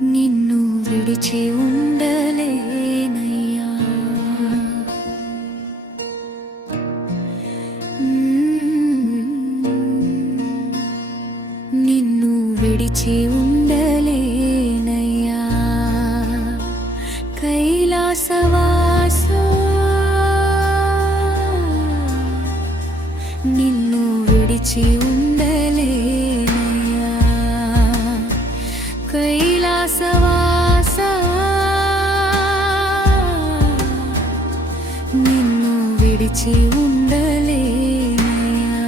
నిన్ను విడిచి ఉండలేనయ్యా. నిన్ను విడిచి ఉండలేనయ్యా. కైలాసవాస నిన్ను విడిచి ఉండలేనయ్యా. కైలాసవాస నిన్ను విడిచి ఉండలేనయ్యా.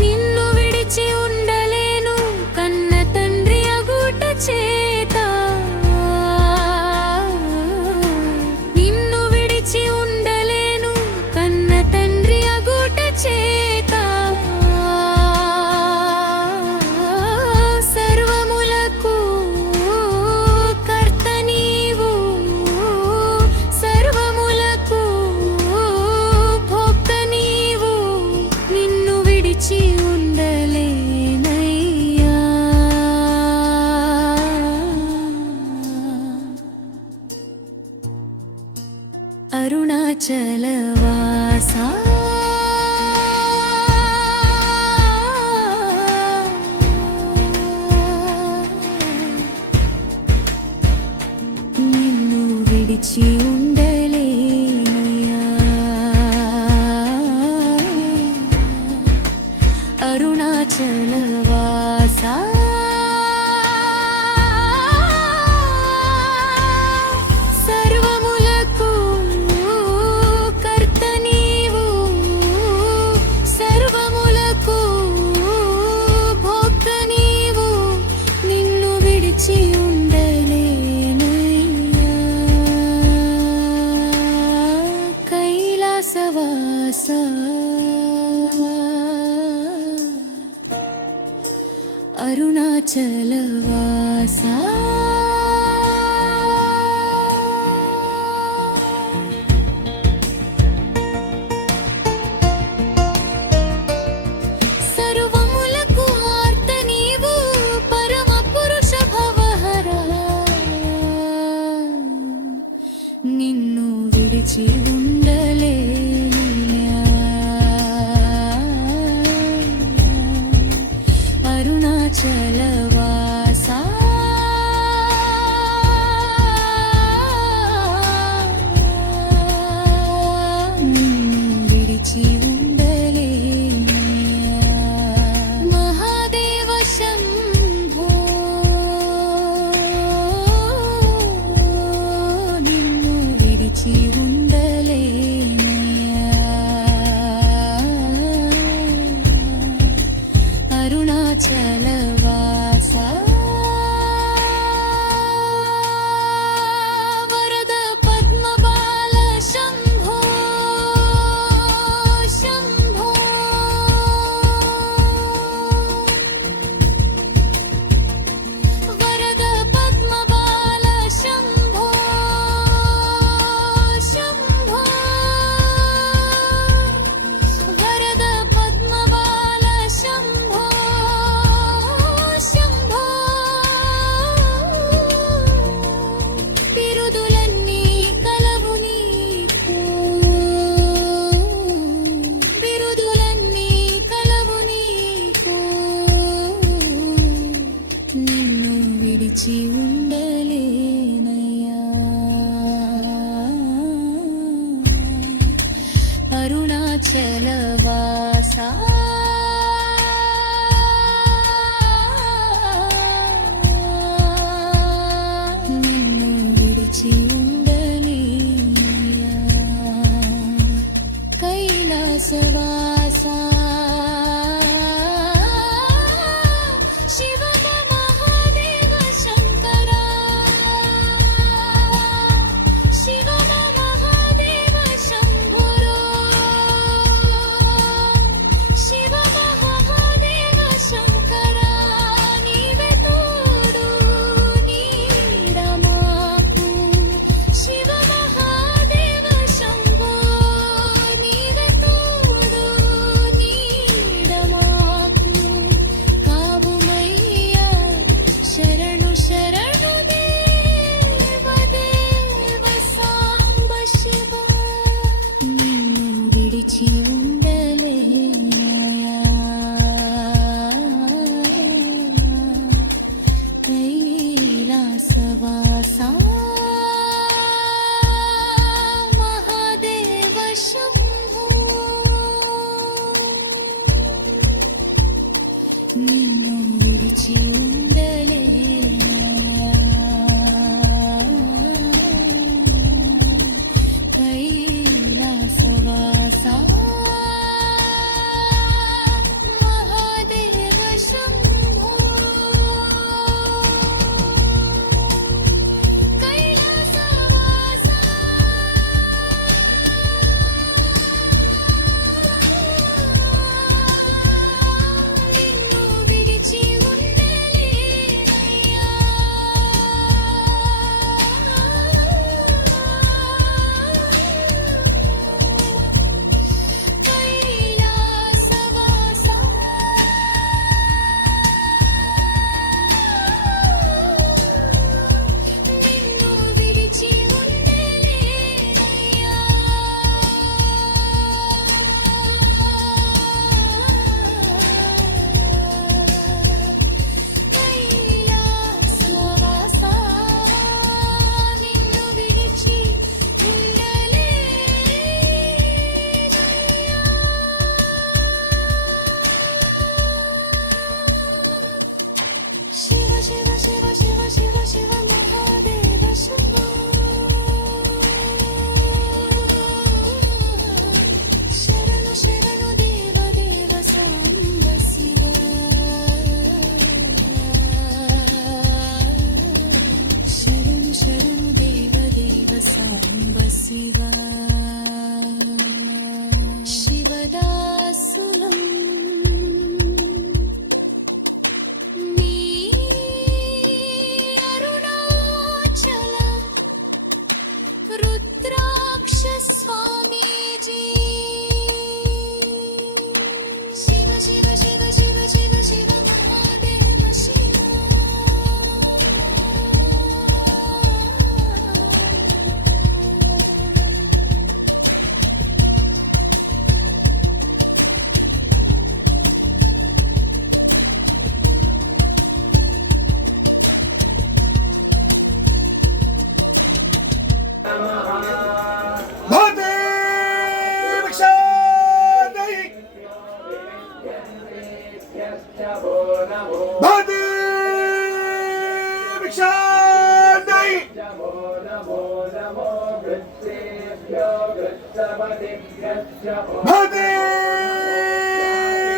నిన్ను విడిచి ఉండలేను కన్న తండ్రి అగుట చేత. నిన్ను విడిచి ఉండలేను కన్న తండ్రి అగుట చేత. సర్వములకు కర్త నీవు, సర్వములకు భోక్త నీవు. నిన్ను విడిచి ఉండలేనయ్యా. అరుణాచలవాసా నిన్ను విడిచి ఉండలేనయ్యా. అరుణాచలవాసా సర్వములకు కర్త నీవు, సర్వములకు భోక్త నీవు. నిన్ను విడిచి ఉండలేనయ్యా. కైలాసవాస అరుణాచలవాసా సర్వములకు ఆర్త నీవు, పరమ పురుష భవహరా. నిన్ను విడిచి ఉండలేనయ్యా. అరుణాచలవాసా నిన్ను విడిచి ఉండలేనయ్యా. మహాదేవ శంభో నిన్ను విడిచి ఉండలేనయ్యా. అరుణాచలవాసా వరద పద్మబాల శంభో శంభో. వరద పద్మబాల శంభో శంభో. వరద పద్మబాల శంభో శంభో. బిరుదులన్నీ కలవు నీకు, బిరుదులన్నీ కలవు నీకు. నిన్ను విడిచి ఉండలేనయ్యా. అరుణాచలవాసా నిన్ను విడిచి ఉండలేనయ్యా. కైలాసవాసా శివ మహాదేవ శంకర. శివ మహాదేవ శంభురో. శివ మహాదేవ శంకర. నీవే తోడు నీడ మాకు. శివ మహాదేవ శంభో నీవే తోడు నీ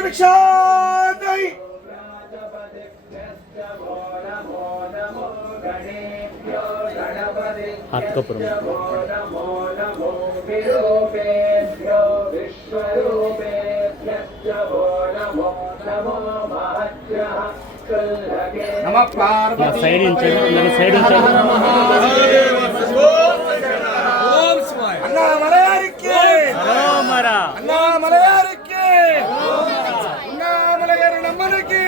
सुभिक्षा नहीं आपकापुरम नमः पार्वती సైడ్ ఇంచండి సైడ్ ఇంచండి అన్నామలయారికి హరోమరా అన్నామలయారికి అన్నామలయారి నమ్మనికి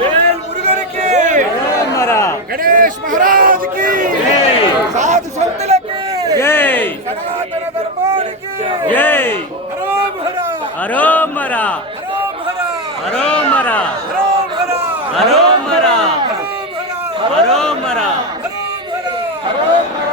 వేల్ మురుగనికి హరోమరా గణేష్ మహారాజ్ కి జై సాధు సంతులకి జై సనాతన ధర్మానికి జై హరోమరా హరోమరా హరోమరా హరోమరా హరోమరా హరోమరా హరోమరా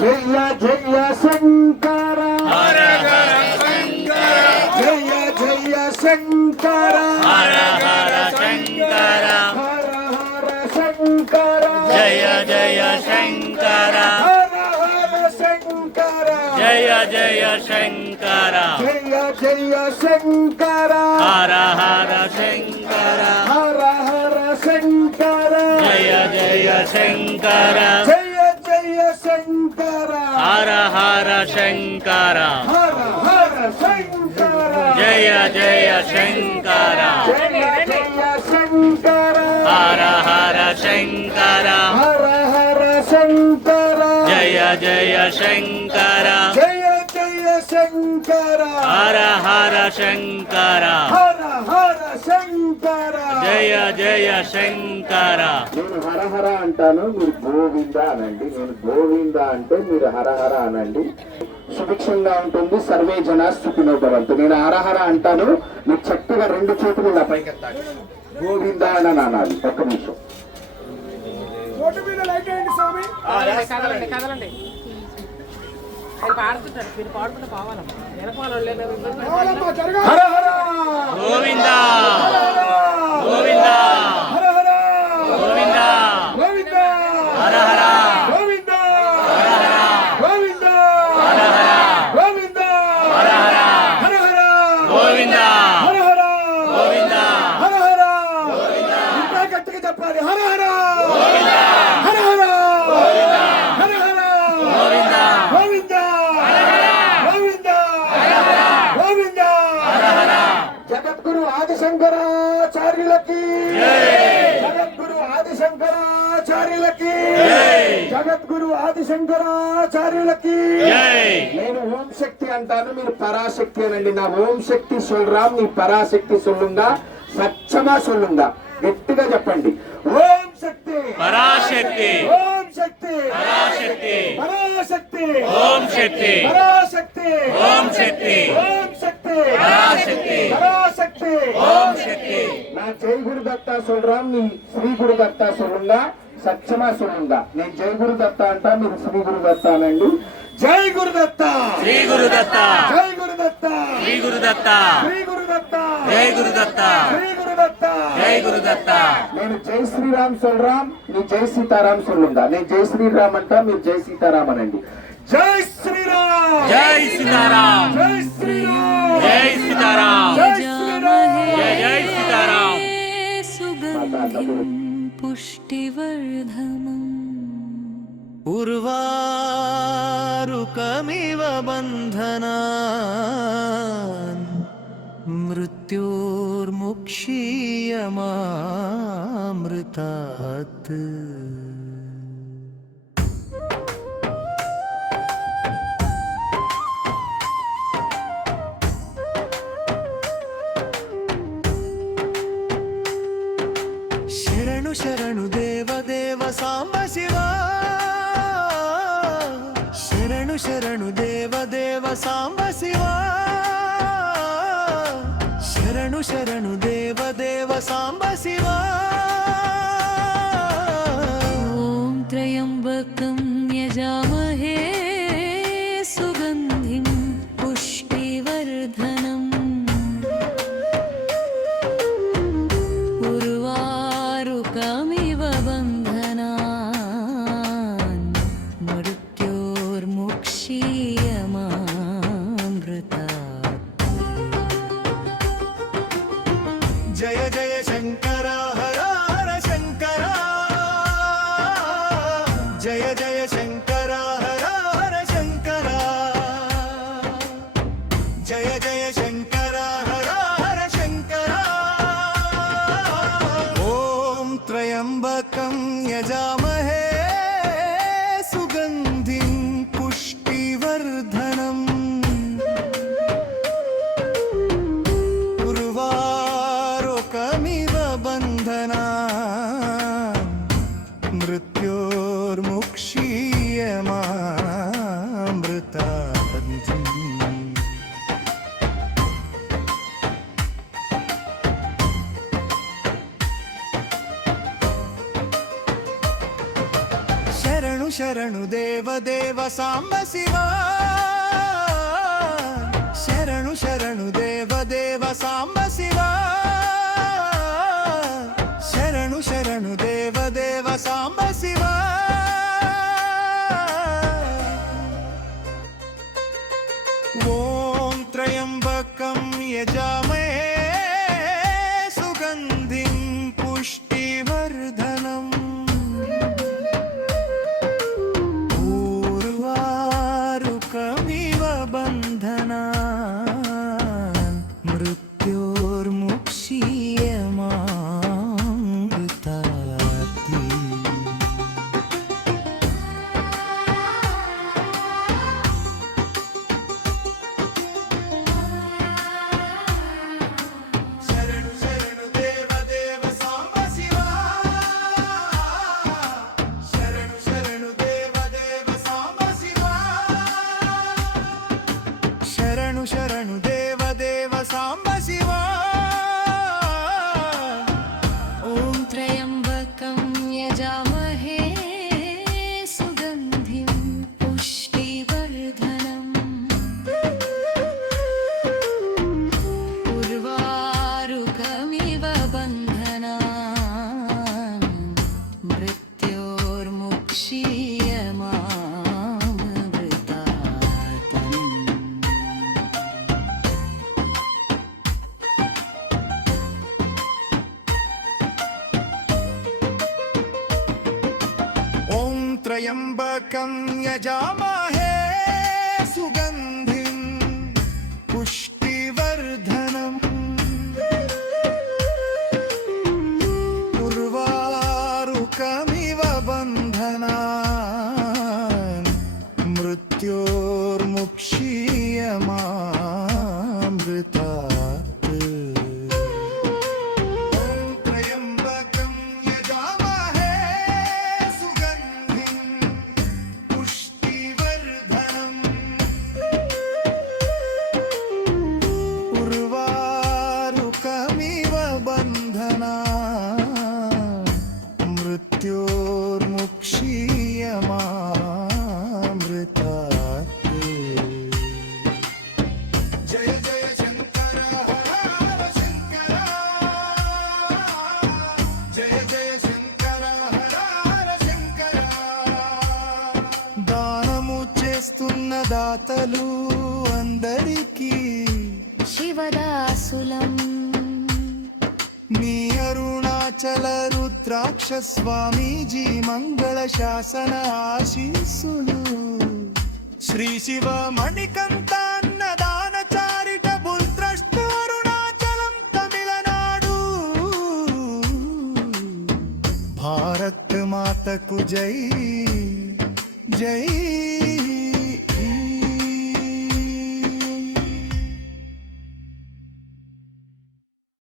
జయ జయ శంకర హర హర శంకర జయ జయ శంకర హర హర శంకర హర హర శంకర జయ జయ శంకర హర హర శంకర జయ జయ శంకర జయ జయ శంకర హర హర శంకర హర హర శంకర జయ జయ శంకర జయ జయ శంకర హర హర శంకర హర హర శంకర జయ జయ శంకర జయ జయ శంకర హర హర శంకర హర హర శంకర జయ జయ శంకర జయ జయ శంకర హర హర శంకర హర హర శంకర జయ జయ శంకర నేను హరహర అంటాను, మీరు గోవింద అనండి. నేను గోవింద అంటే మీరు హరహర అనండి. సుభిక్షంగా ఉంటుంది. సర్వే జన సుఖినో భవంతు. నేను హరహర అంటాను, మీరు చక్కగా రెండు చేతులు నా పైకెత్తాలి. గోవింద అని అనాలి. ఒక్క నిమిషం. రోడ్డు మీద లైట్ వేయండి స్వామి. కదలండి కదలండి ఆయన పాడుతుంటారు మీరు పాడుకుంటే పోవాలమ్మా వెనకాల కావాలమ్మా, జరగాలి. హర హర గోవింద హర గోవింద హర హర గోవింద గోవింద హర హర గోవింద హర హర గోవింద హర హర గోవింద హర హర హర హర గోవింద హర హర గోవింద హర హర ఇంకా గట్టిగా చెప్పాలి. హర హర హర హర హర హర గోవింద గోవింద గోవింద గోవింద జగద్గురు ఆదిశంకరాచార్యులకి జగద్గురు ఆదిశంకరాచార్యులకి జగద్గురు ఆదిశంకరాచార్యులకి జై నేను ఓం శక్తి అంటాను, మీరు పరాశక్తి అనండి. నా ఓం శక్తి సొల్రాం, నీ పరాశక్తి సొల్లుంగా సచ్చమా సొల్లుంగా. గట్టిగా చెప్పండి. ఓం శక్తి పరాశక్తి ఓం శక్తి పరాశక్తి పరాశక్తి ఓం శక్తి పరాశక్తి ఓం శక్తి ఓం శక్తి పరాశక్తి పరాశక్తి ఓం శక్తి నా జై గురు దత్తా సొల్రాం, నీ శ్రీ గురు దత్తా సొల్లుంగా సచ్చమా సొల్లుంగా. నేను జై గురు దత్త అంటా, మీరు శ్రీ గురు దత్త అనండి. జై గురుదత్త శ్రీ గురుదత్త జై గురుదత్త శ్రీ గురుదత్త శ్రీ గురుదత్త జై గురుదత్త శ్రీ గురుదత్త జై గురుదత్త నేను జై శ్రీరామ్ సొల్రాం, నీ జై సీతారాం సొల్లుంగా. నేను జై శ్రీరామ్ అంటా, మీరు జై సీతారాం అనండి. జై శ్రీరామ్ జై సీతారాం జై శ్రీరామ్ జై సీతారాం జై శ్రీరామ్ జై జై సీతారాం सुगन्धिं पुष्टिवर्धनम् उर्वारुकमिव बन्धनान् मृत्योर्मुक्षीयमामृतात् शरणु शरणु देव देव सांब शिवा शरणु शरणु देव देव सांब शिवा शरणु शरणु देव देव सांब शिवा ॐ त्र्यम्बकं यजामहे सुगन्धिं पुष्टिवर्धनम् उर्वारुकमिव శంకర హర హర శంకర జయ జయ శంకర హర హర శంకర జయ జయ శంకర హర హర శంకర ఓం త్రయంబకం యజామహే సుగంధిం పుష్టివర్ధనం ఉర్వారుకమివ బంధనా మృత్యోర్ముక్షీయమామృతాబంధం శరణు శరణు దేవ దేవ సాంబ శివా శరణు శరణు దేవ దేవ సాంబ శివా శరణు శరణు దేవ దేవ సాంబ శివా ఓం త్రయంబకం యజామహే సుగంధిం పుష్టివర్ధనం ఊర్వారుకమివ బంధనాన్ మృత్యోర్ముక్షీయమామృతాత్తి శరణు శరణు దేవ దేవ సాంబ శివా శరణు శరణు దేవ దేవ సాంబ శివా శరణు శరణు దేవ దేవ సాంబ శివా ॐ त्र्यम्बकं यजामहे सुगन्धिं पुष्टिवर्धनम् उर्वारुकमिव बन्धनान् मृत्योर्मुक्षीयमामृतात् ఓం త్రయంబకం యజామహే సుగంధిం పుష్టివర్ధనం ఉర్వారుకమివ బంధనాన్ మృత్యోర్ముక్షీయమామృతాత్ ఓం త్రయంబకం యజామహే సుగంధిం పుష్టివర్ధనం ఉర్వారుకమివ బంధనాన్ మృత్యోర్ముక్షీయమామృతాత్ జయ జయ శంకర హర హర శంకర జయ జయ శంకర హర హర శంకర దానము చేస్తున్న దాతలు అందరికీ शिवदासुलम् మీ అరుణాచల రుద్రాక్ష స్వామీజీ మంగళ శాసన ఆశీస్సులు శ్రీ శివ మణికంఠాన్న దాన చారిటబుల్ ట్రస్ట్ అరుణాచలం తమిళనాడు భారత్ మాతకు జై జై